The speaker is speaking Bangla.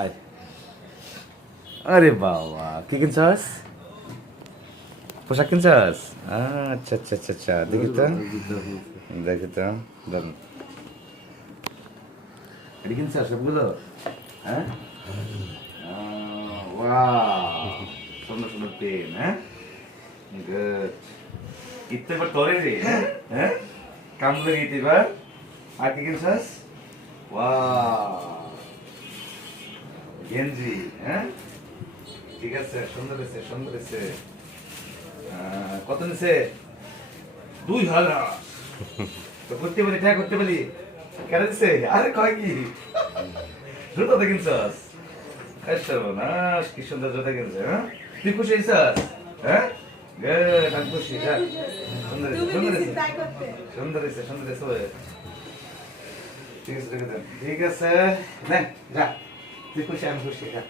আয়। আরে বাবা, কি কিনছস? পোশাক কিনছস? আচ্ছা আচ্ছা আচ্ছা আচ্ছা, দেখি তো, দেখি তো, দারুন। এটা কিনছস সবগুলো? হ্যাঁ, ওয়াও, সুন্দর সুন্দর পেন, হ্যাঁ, গুড। ঈদ তো এবার তোরে রে, হ্যাঁ হ্যাঁ, কামড়ে ঈদ এবার। আর কি কিনছস? ওয়াও, গেঞ্জি, হ্যাঁ, ঠিক আছে, সুন্দর হয়েছে সুন্দর হয়েছে। কত নিছে? 2000। তো করতে বলি, ঠিক করতে বলি, কেন দিছে? আরে কয় কি জুতো তো কিনছস? সর্বনাশ, কি সুন্দর জুতো কিনছে, হ্যাঁ? তুই খুশি হয়েছস? হ্যাঁ, গুড, আমি খুশি, যা। সুন্দর হয়েছে সুন্দর হয়েছে সুন্দর হয়েছে সুন্দর হয়েছে, ওই। ঠিক আছে ঠিক আছে ঠিক আছে, নে যা, তুই খুশি আমি খুশি, যা।